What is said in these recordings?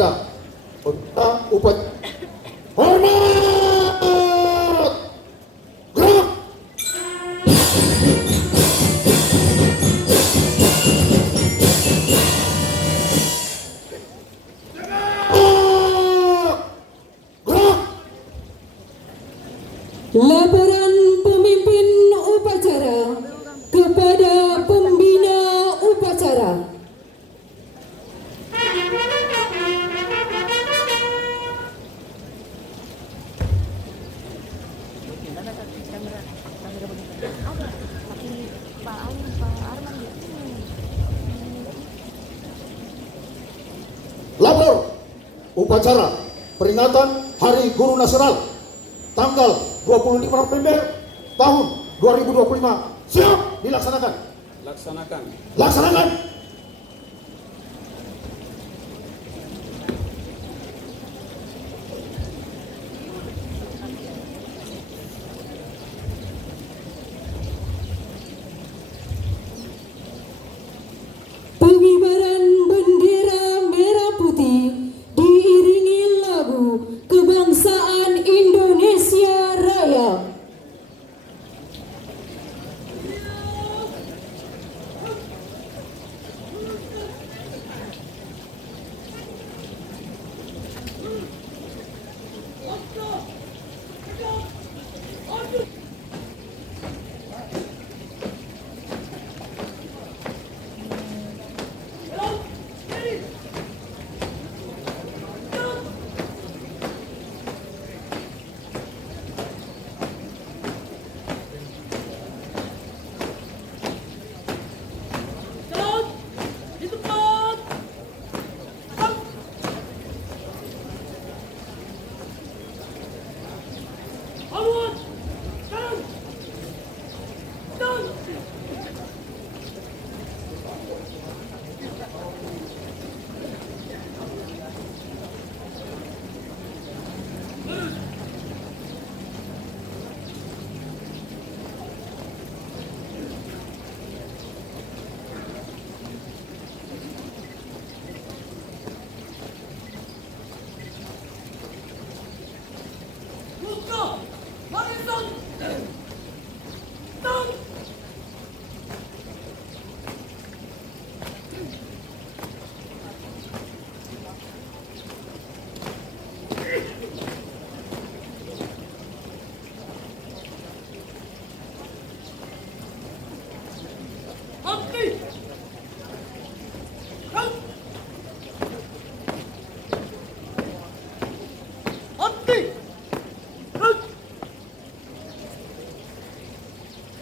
pada hormat. Gerak. Laporan pemimpin upacara kepada pembina upacara. Lapor upacara peringatan Hari Guru Nasional tanggal 25 November tahun 2025 siap dilaksanakan. Laksanakan. Pengibaran bendera merah putih diiringi lagu kebangsaan Indonesia Raya.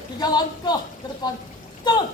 Tiga langkah ke depan. Jalan!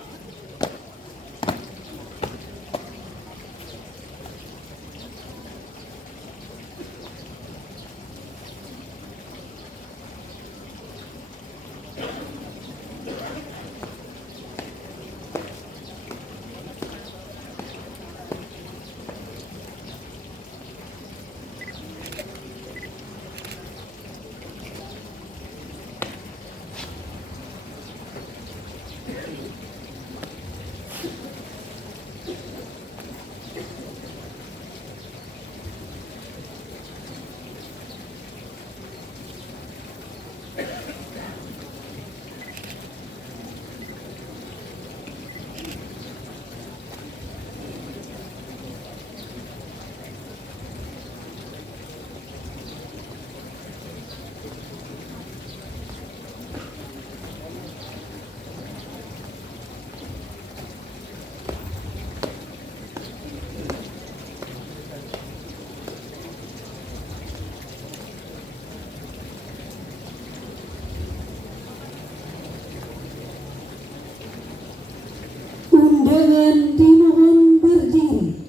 Undangan dimohon berdiri.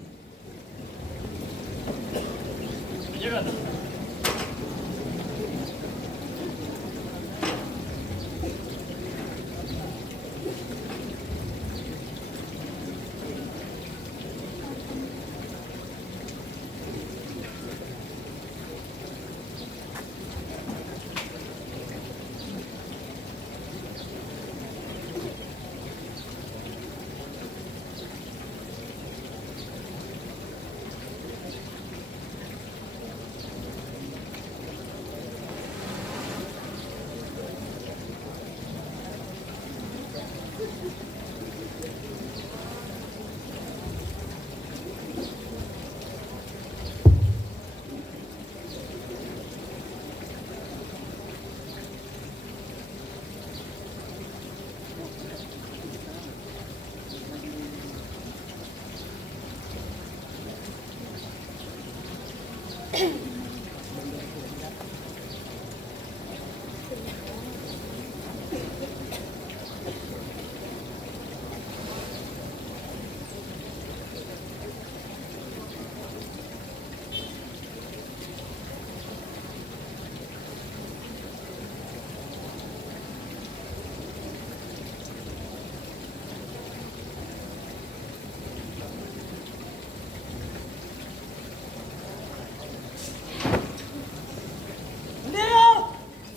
Bendera,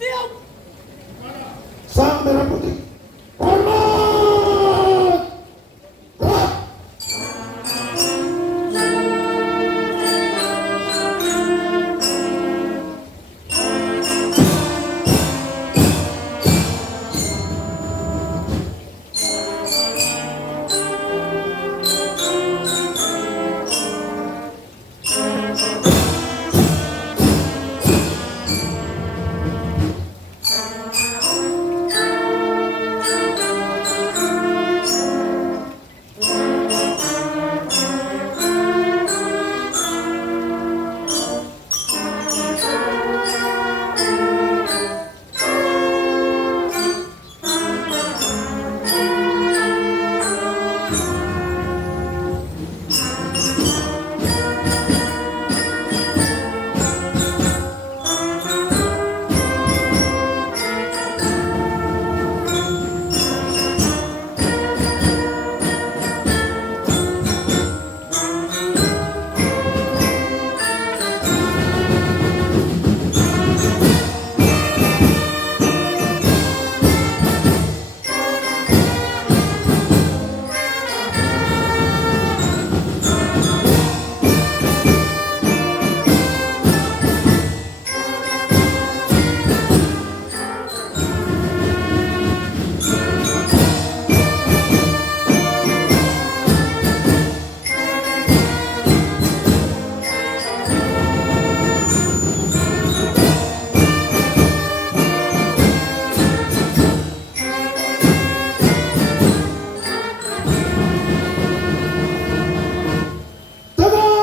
siap. Sang merah putih, hormat! Gerak!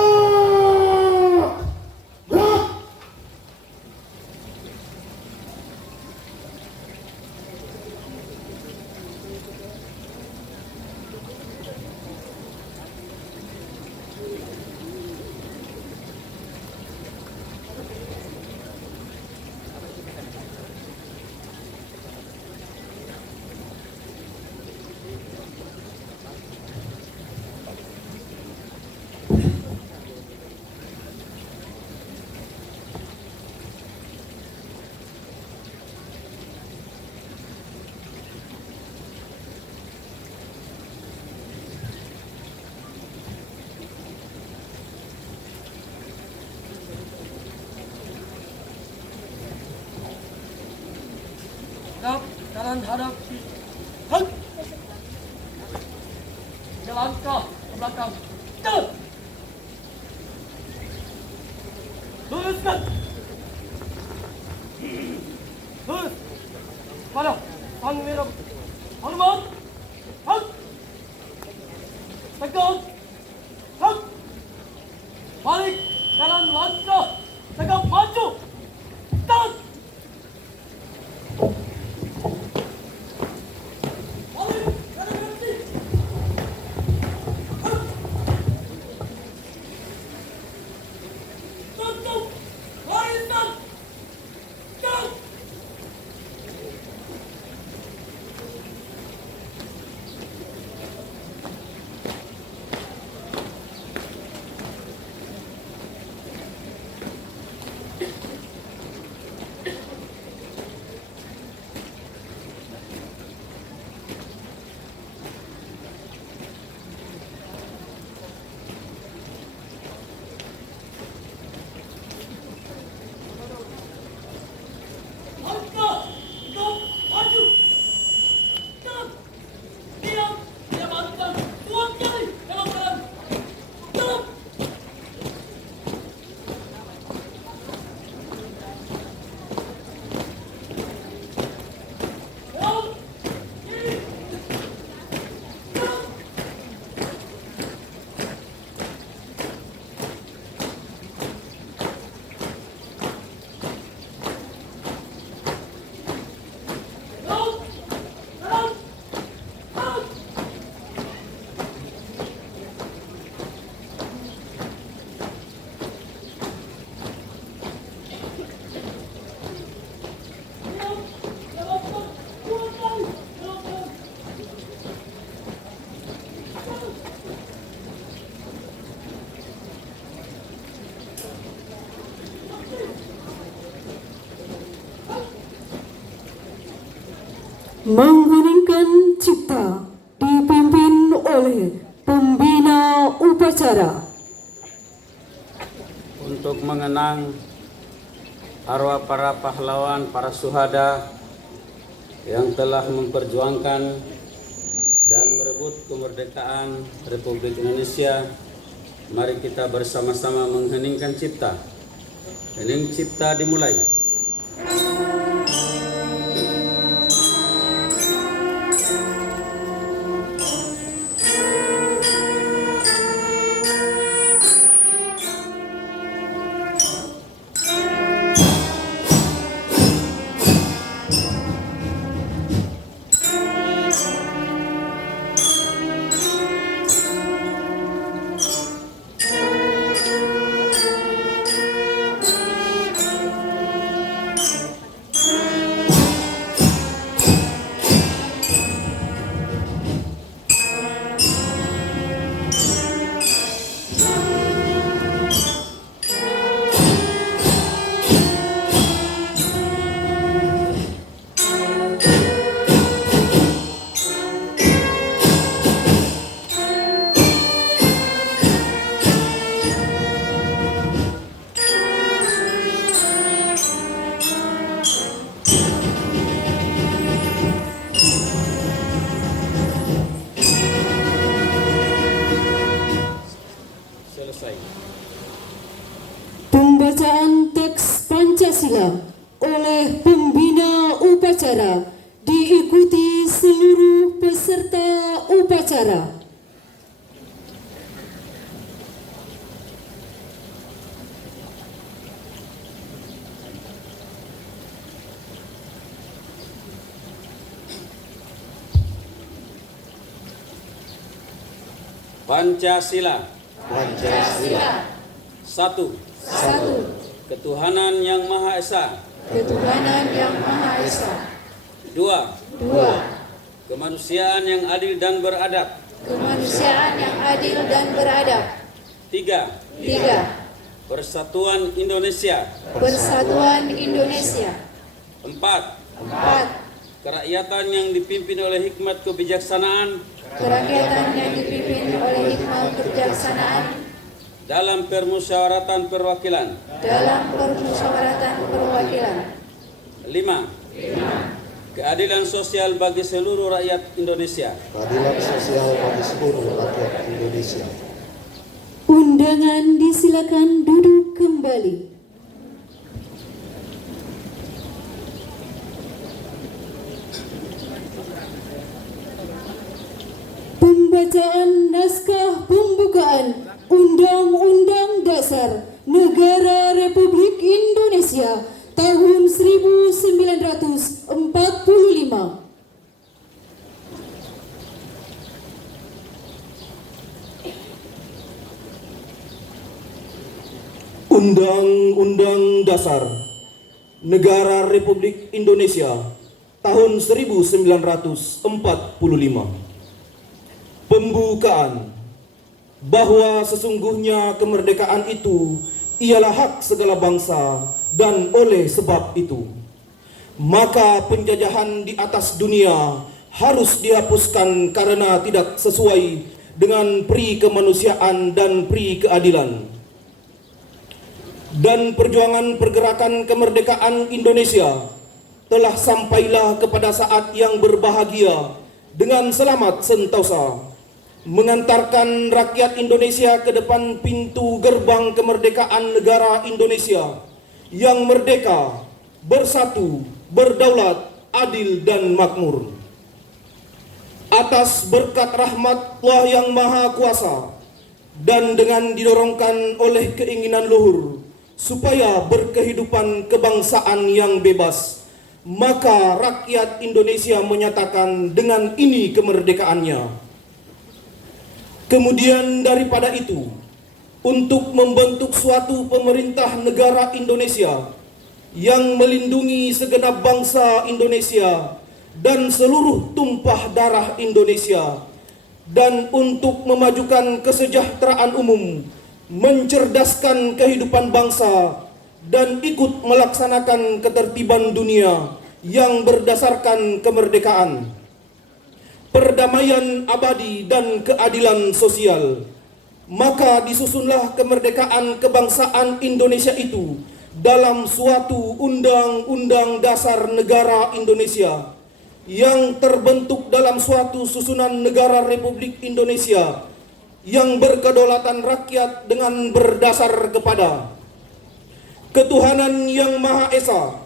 Hadap, kanan hadap. Hak. Jalan ke belakang. Jalan. Luruskan. Lurus. Pada sang merah. Hormat. Hak. Tegak. Hak. Balik kanan langkah. Tegak maju. Jalan. Mengheningkan cipta dipimpin oleh pembina upacara. Untuk mengenang arwah para pahlawan, para syuhada yang telah memperjuangkan dan merebut kemerdekaan Republik Indonesia, mari kita bersama-sama mengheningkan cipta. Hening cipta dimulai. Selesai. Pembacaan teks Pancasila oleh pembina upacara diikuti seluruh peserta upacara. Pancasila. Pancasila. 1. 1. Ketuhanan yang Maha Esa. Ketuhanan yang Maha Esa. 2. 2. Kemanusiaan yang adil dan beradab. Kemanusiaan yang adil dan beradab. 3. 3. Persatuan Indonesia. Persatuan Indonesia. 4. 4. Kerakyatan yang dipimpin oleh hikmat kebijaksanaan Kerakyatan yang dipimpin oleh hikmat kebijaksanaan dalam permusyawaratan perwakilan. dalam permusyawaratan perwakilan. 5. Keadilan sosial bagi seluruh rakyat Indonesia. Keadilan sosial bagi seluruh rakyat Indonesia. Undangan disilakan duduk kembali. Pembacaan naskah pembukaan Undang-Undang Dasar Negara Republik Indonesia tahun 1945. Undang-Undang Dasar Negara Republik Indonesia tahun 1945. Pembukaan. Bahwa sesungguhnya kemerdekaan itu ialah hak segala bangsa, dan oleh sebab itu maka penjajahan di atas dunia harus dihapuskan karena tidak sesuai dengan pri kemanusiaan dan pri keadilan. Dan perjuangan pergerakan kemerdekaan Indonesia telah sampailah kepada saat yang berbahagia dengan selamat sentosa, mengantarkan rakyat Indonesia ke depan pintu gerbang kemerdekaan negara Indonesia yang merdeka, bersatu, berdaulat, adil dan makmur. Atas berkat rahmat Allah yang Maha Kuasa dan dengan didorongkan oleh keinginan luhur supaya berkehidupan kebangsaan yang bebas, maka rakyat Indonesia menyatakan dengan ini kemerdekaannya. Kemudian daripada itu, untuk membentuk suatu pemerintah negara Indonesia yang melindungi segenap bangsa Indonesia dan seluruh tumpah darah Indonesia, dan untuk memajukan kesejahteraan umum, mencerdaskan kehidupan bangsa, dan ikut melaksanakan ketertiban dunia yang berdasarkan kemerdekaan, perdamaian abadi dan keadilan sosial. Maka disusunlah kemerdekaan kebangsaan Indonesia itu dalam suatu Undang-Undang Dasar Negara Indonesia yang terbentuk dalam suatu susunan negara Republik Indonesia yang berkedaulatan rakyat dengan berdasar kepada ketuhanan yang Maha Esa,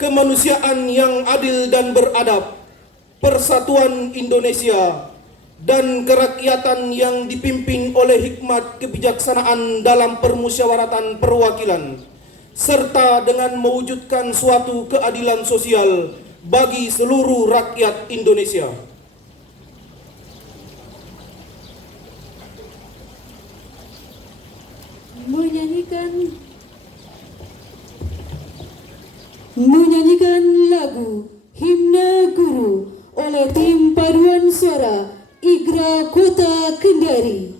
kemanusiaan yang adil dan beradab, persatuan Indonesia, dan kerakyatan yang dipimpin oleh hikmat kebijaksanaan dalam permusyawaratan perwakilan, serta dengan mewujudkan suatu keadilan sosial bagi seluruh rakyat Indonesia. Menyanyikan lagu Himne Guru oleh tim paduan suara Igra Kota Kendari.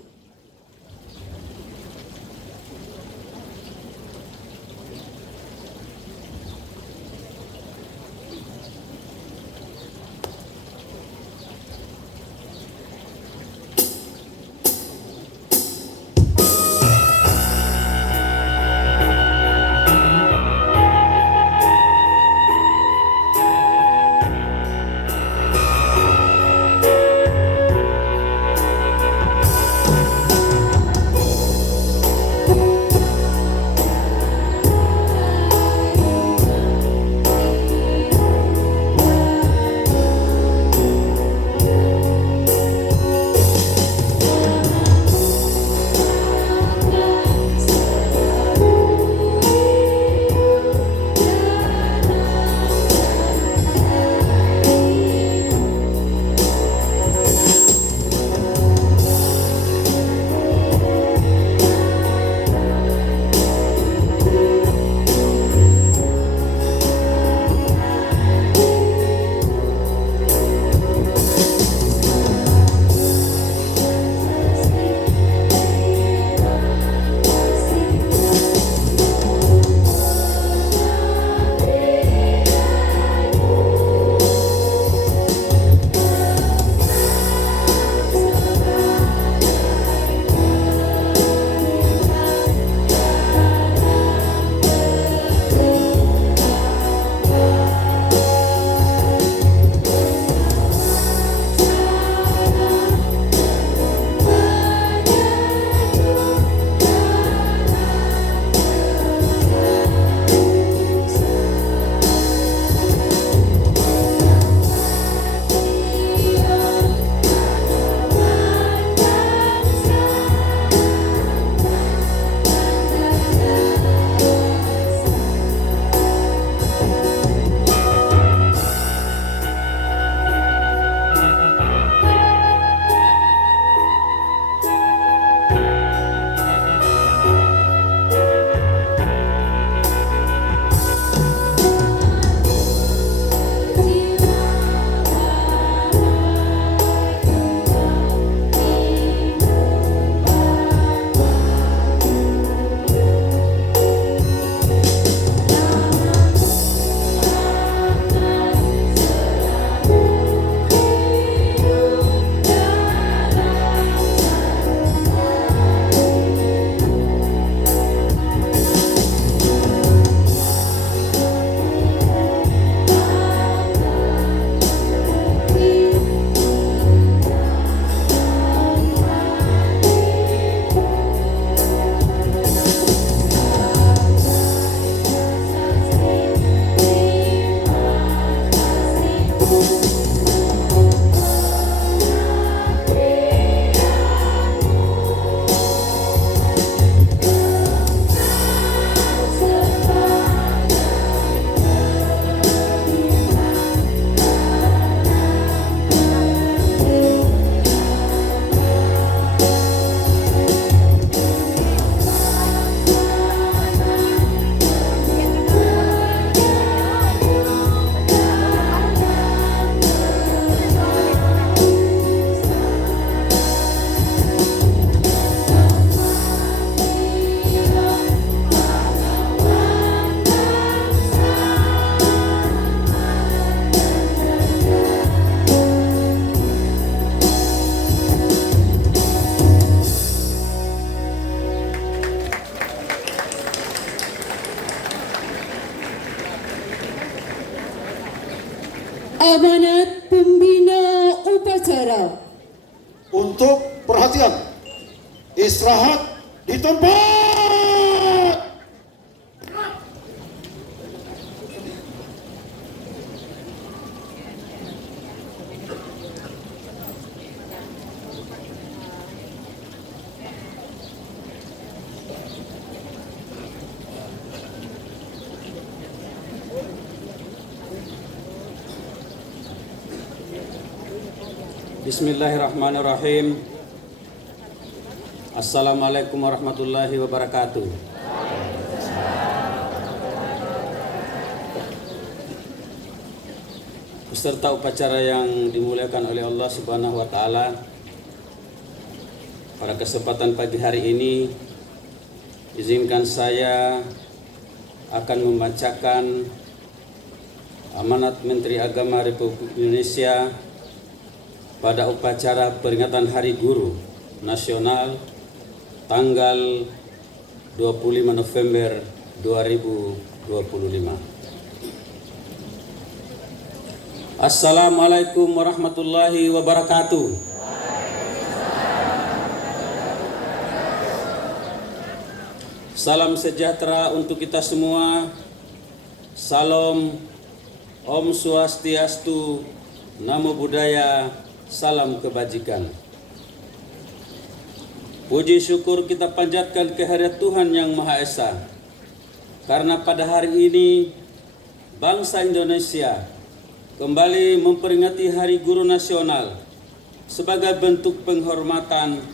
Amanat pembina upacara. Untuk perhatian, istirahat di tempat. Bismillahirrahmanirrahim. Assalamualaikum warahmatullahi wabarakatuh. Peserta upacara yang dimuliakan oleh Allah Subhanahu wa taala, pada kesempatan pagi hari ini izinkan saya akan membacakan amanat Menteri Agama Republik Indonesia pada upacara peringatan Hari Guru Nasional tanggal 25 November 2025. Assalamualaikum warahmatullahi wabarakatuh. Salam sejahtera untuk kita semua. Salam, Om Swastiastu, Namo Buddhaya, salam kebajikan. Puji syukur kita panjatkan kehadirat Tuhan Yang Maha Esa, karena pada hari ini bangsa Indonesia kembali memperingati Hari Guru Nasional sebagai bentuk penghormatan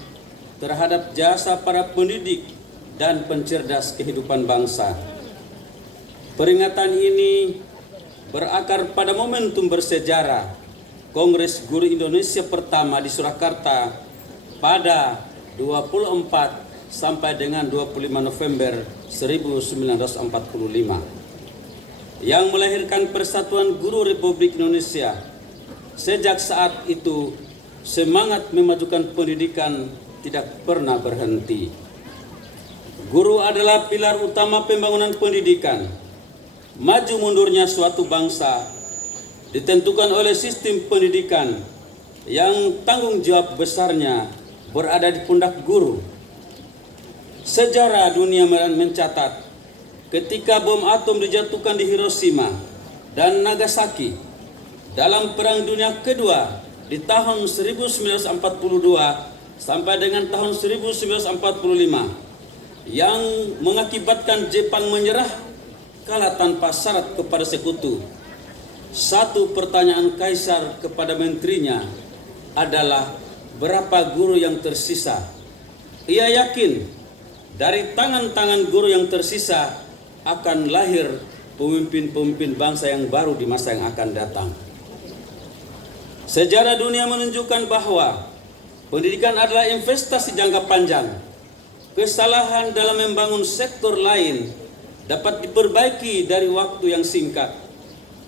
terhadap jasa para pendidik dan pencerdas kehidupan bangsa. Peringatan ini berakar pada momentum bersejarah Kongres Guru Indonesia pertama di Surakarta pada 24 sampai dengan 25 November 1945 yang melahirkan Persatuan Guru Republik Indonesia. Sejak saat itu, semangat memajukan pendidikan tidak pernah berhenti. Guru adalah pilar utama pembangunan pendidikan. Maju mundurnya suatu bangsa ditentukan oleh sistem pendidikan yang tanggung jawab besarnya berada di pundak guru. Sejarah dunia mencatat ketika bom atom dijatuhkan di Hiroshima dan Nagasaki dalam Perang Dunia Kedua di tahun 1942 sampai dengan tahun 1945 yang mengakibatkan Jepang menyerah kalah tanpa syarat kepada sekutu. Satu pertanyaan kaisar kepada menterinya adalah berapa guru yang tersisa. Ia yakin dari tangan-tangan guru yang tersisa akan lahir pemimpin-pemimpin bangsa yang baru di masa yang akan datang. Sejarah dunia menunjukkan bahwa pendidikan adalah investasi jangka panjang. Kesalahan dalam membangun sektor lain dapat diperbaiki dari waktu yang singkat,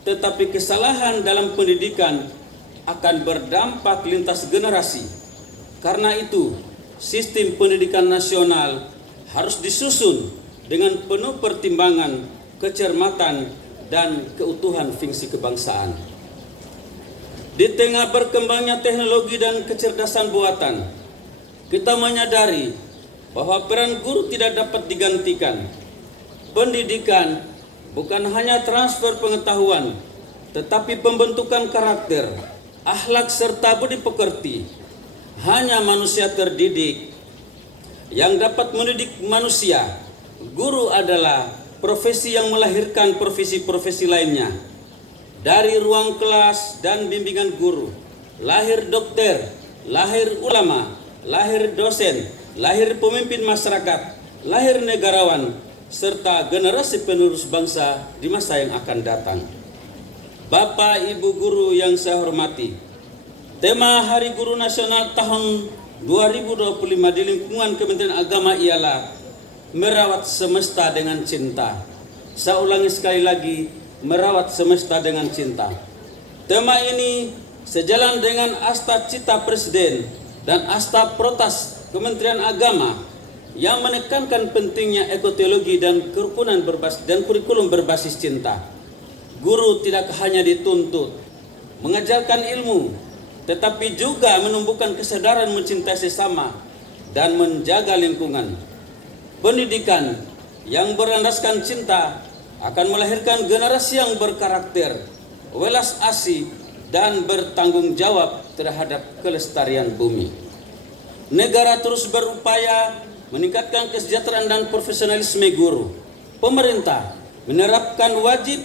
tetapi kesalahan dalam pendidikan akan berdampak lintas generasi. Karena itu, sistem pendidikan nasional harus disusun dengan penuh pertimbangan, kecermatan, dan keutuhan fungsi kebangsaan. Di tengah berkembangnya teknologi dan kecerdasan buatan, kita menyadari bahwa peran guru tidak dapat digantikan. Pendidikan bukan hanya transfer pengetahuan, tetapi pembentukan karakter, akhlak serta budi pekerti. Hanya manusia terdidik yang dapat mendidik manusia. Guru adalah profesi yang melahirkan profesi-profesi lainnya. Dari ruang kelas dan bimbingan guru, lahir dokter, lahir ulama, lahir dosen, lahir pemimpin masyarakat, lahir negarawan, serta generasi penerus bangsa di masa yang akan datang. Bapak Ibu guru yang saya hormati, tema Hari Guru Nasional tahun 2025 di lingkungan Kementerian Agama ialah merawat semesta dengan cinta. Saya ulangi sekali lagi, merawat semesta dengan cinta. Tema ini sejalan dengan Asta Cita Presiden dan Asta Protas Kementerian Agama yang menekankan pentingnya ekoteologi dan kurikulum berbasis cinta. Guru tidak hanya dituntut, mengajarkan ilmu, tetapi juga menumbuhkan kesadaran mencintai sesama dan menjaga lingkungan. Pendidikan yang berlandaskan cinta akan melahirkan generasi yang berkarakter, welas asih, dan bertanggung jawab terhadap kelestarian bumi. Negara terus berupaya meningkatkan kesejahteraan dan profesionalisme guru. Pemerintah menerapkan wajib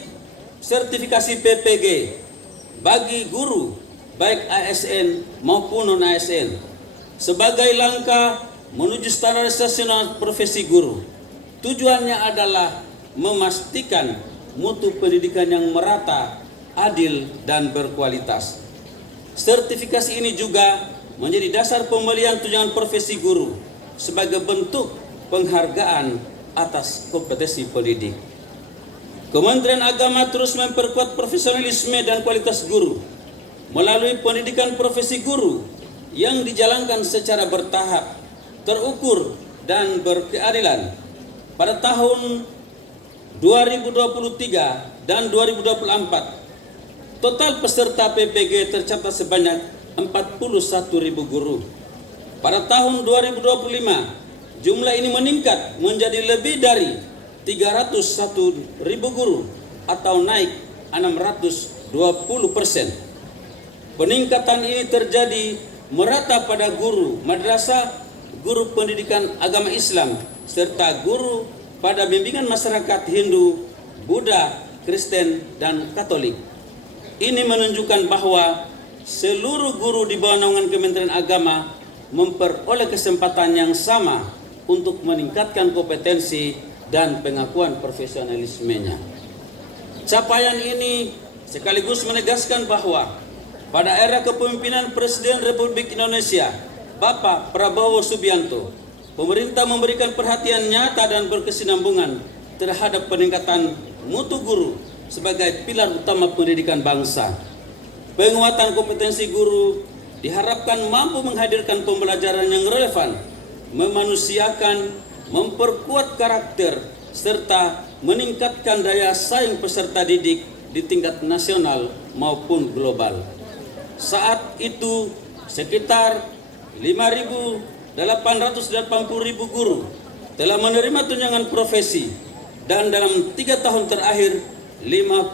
sertifikasi PPG bagi guru baik ASN maupun non-ASN sebagai langkah menuju standarisasi profesi guru. Tujuannya adalah memastikan mutu pendidikan yang merata, adil, dan berkualitas. Sertifikasi ini juga menjadi dasar pembelian tunjangan profesi guru sebagai bentuk penghargaan atas kompetensi pendidik. Kementerian Agama terus memperkuat profesionalisme dan kualitas guru melalui pendidikan profesi guru yang dijalankan secara bertahap, terukur, dan berkeadilan. Pada tahun 2023 dan 2024, total peserta PPG tercatat sebanyak 41.000 guru. Pada tahun 2025, jumlah ini meningkat menjadi lebih dari 301.000 guru atau naik 620%. Peningkatan ini terjadi merata pada guru madrasah, guru pendidikan agama Islam, serta guru pada bimbingan masyarakat Hindu, Buddha, Kristen, dan Katolik. Ini menunjukkan bahwa seluruh guru di bawah naungan Kementerian Agama memperoleh kesempatan yang sama untuk meningkatkan kompetensi dan pengakuan profesionalismenya. Capaian ini sekaligus menegaskan bahwa pada era kepemimpinan Presiden Republik Indonesia, Bapak Prabowo Subianto, pemerintah memberikan perhatian nyata dan berkesinambungan terhadap peningkatan mutu guru sebagai pilar utama pendidikan bangsa. Penguatan kompetensi guru diharapkan mampu menghadirkan pembelajaran yang relevan, memanusiakan, memperkuat karakter, serta meningkatkan daya saing peserta didik di tingkat nasional maupun global. Saat itu, sekitar 5.880.000 guru telah menerima tunjangan profesi, dan dalam 3 tahun terakhir 52.000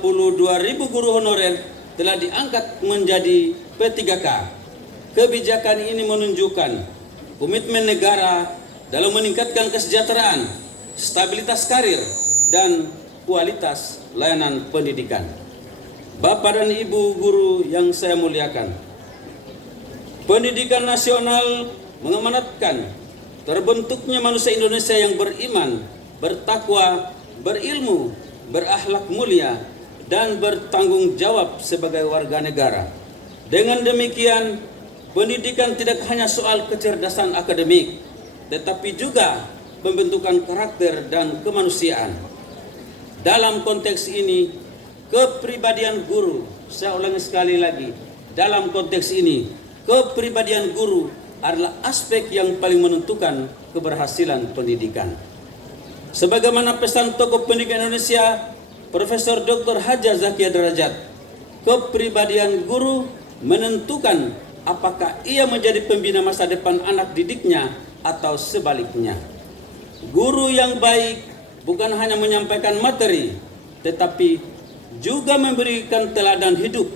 guru honorer telah diangkat menjadi P3K. Kebijakan ini menunjukkan komitmen negara dalam meningkatkan kesejahteraan, stabilitas karir, dan kualitas layanan pendidikan. Bapak dan Ibu guru yang saya muliakan, pendidikan nasional mengamanatkan terbentuknya manusia Indonesia yang beriman, bertakwa, berilmu, berakhlak mulia, dan bertanggung jawab sebagai warga negara. Dengan demikian, pendidikan tidak hanya soal kecerdasan akademik, tetapi juga pembentukan karakter dan kemanusiaan. Dalam konteks ini, kepribadian guru, saya ulangi sekali lagi, dalam konteks ini, kepribadian guru adalah aspek yang paling menentukan keberhasilan pendidikan. Sebagaimana pesan tokoh pendidikan Indonesia, Profesor Dr. Hajar Zakia Derajat, kepribadian guru menentukan apakah ia menjadi pembina masa depan anak didiknya atau sebaliknya. Guru yang baik bukan hanya menyampaikan materi, tetapi juga memberikan teladan hidup.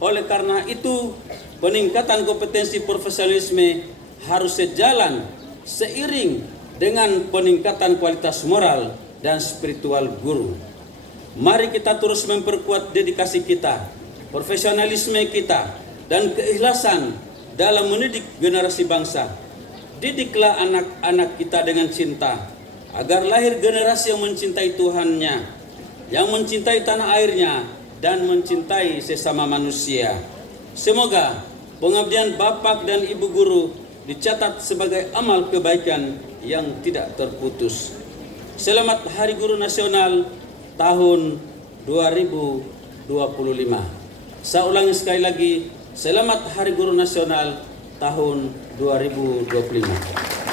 Oleh karena itu, peningkatan kompetensi profesionalisme harus sejalan seiring dengan peningkatan kualitas moral dan spiritual guru. Mari kita terus memperkuat dedikasi kita, profesionalisme kita, dan keikhlasan dalam mendidik generasi bangsa. Didiklah anak-anak kita dengan cinta, agar lahir generasi yang mencintai Tuhannya, yang mencintai tanah airnya, dan mencintai sesama manusia. Semoga pengabdian Bapak dan Ibu guru dicatat sebagai amal kebaikan yang tidak terputus. Selamat Hari Guru Nasional tahun 2025. Saya ulangi sekali lagi, selamat Hari Guru Nasional tahun 2025.